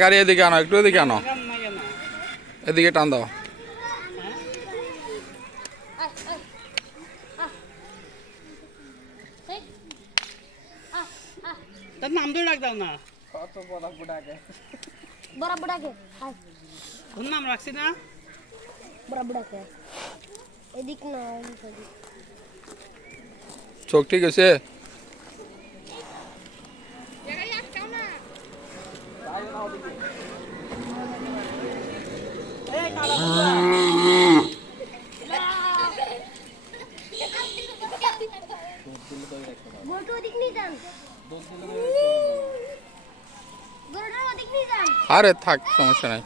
গাড়ি এদিকে আনো, একটু এদিকে আনো, এদিকে টান দাও। তার নাম ধরে ডাক দাও না। কত বড় বুড়াকে বড় বুড়াকে ওর নাম রাখছি না। বড় বুড়াকে এদিক না এদিক। চোখ ঠিক আছে? আরে থাক, সমস্যা নাই।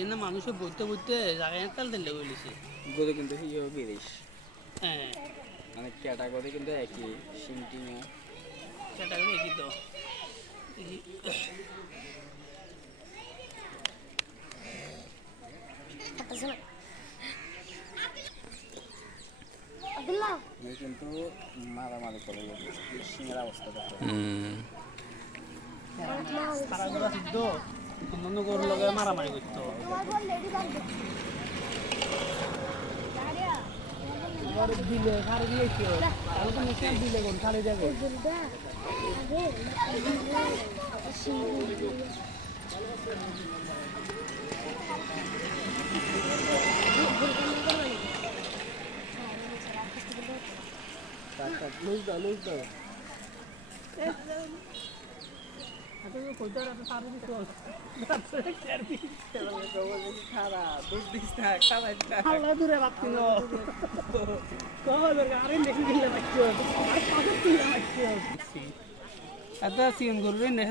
এনে মানুষে বইতে বইতে জায়গায় তাল দিলে বলেছে গরু কিন্তু হিও বিরিশ। হ্যাঁ মানে ক্যাটাগরি কিন্তু একই, সিমটিংও ক্যাটাগরি একই তো। কিন্তু মারামারি করে সিংহের অবস্থা দেখো। সারা ঘোরা সিদ্ধ অন্যান্য গরুর লগে মারামারি করতো। দিলে সারে দিয়েছি দিলে কোন সারে যাবে। লুজ দাও লুজ দাও।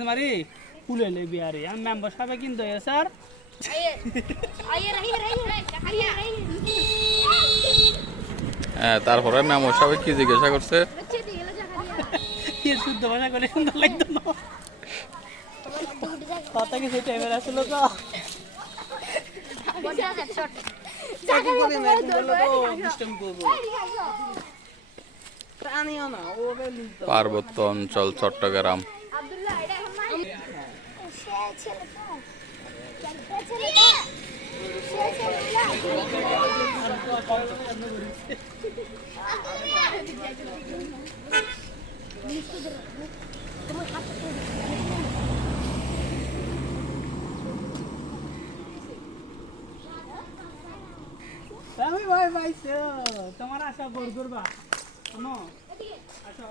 মারি ফুলে লেবি আরে আমি মেম্বার সাহেব কিন্তু স্যার তারপরে ম্যাম ওর সবাই কি জিজ্ঞাসা করছে? শুদ্ধ ভাষা করে সুন্দর লাগতো না। কথা কি সেই টাইমের আসলো তো পার্বত্য অঞ্চল চট্টগ্রাম। ভাই ভাই তোমার আশা বড় করবা শোনো আসো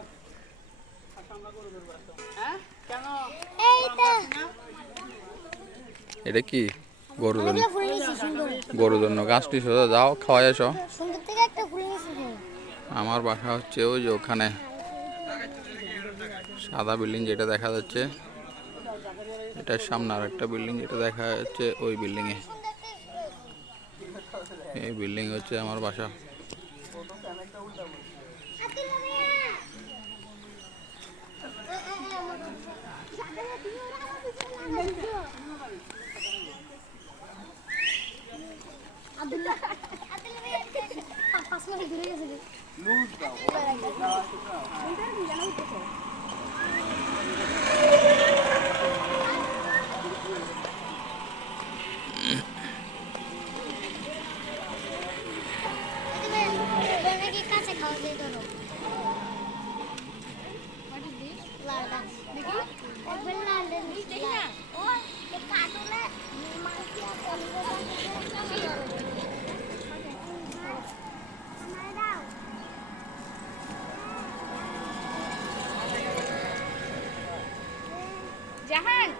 আশা আমরা গরু করবো। হ্যাঁ কেন এটা কি গরুর জন্য? গরুর জন্য গাছ টি যাও খাওয়াই আসো। আমার বাসা হচ্ছে ওই যে ওখানে সাদা বিল্ডিং যেটা দেখা যাচ্ছে, এটার সামনে আর একটা বিল্ডিং যেটা দেখা যাচ্ছে ওই বিল্ডিং এ। এই বিল্ডিং হচ্ছে আমার বাসা। জাহান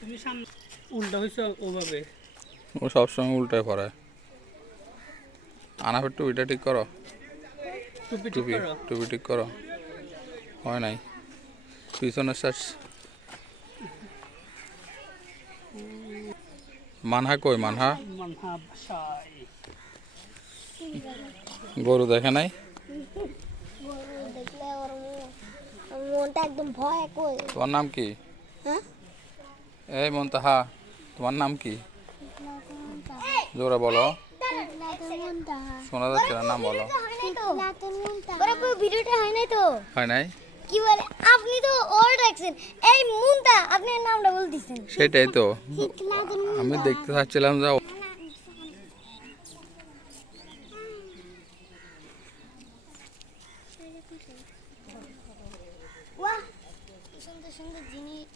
তুমি সামনে উল্টা হয়েছ ওভাবে। ও সবসময় উল্টায় পড়ায়। আনাফের টুপিটা ঠিক করো, টুপি ঠিক টুপি করো। টুপি ঠিক করো, হয় নাই। পিছনের সাইড মানহা কই, মানহা মানহা বাসায়। গরু দেখে নাই। দেখলে ওর মনটা একদম ভয় কই। তোমার নাম কি? হ্যাঁ এই মন্তাহা, তোমার নাম কি? জোরে বলো, শোনা যাচ্ছে না, নাম বলো। ভিডিওটা হয় নাই তো হয় নাই, কি বলে আপনি তো ওর ডাকছেন এই মুন্তা আপনি নামটা বলতেছেন সেটাই তো আমি দেখতে চাচ্ছিলাম যে বাহ সুন্দর সুন্দর জিনিস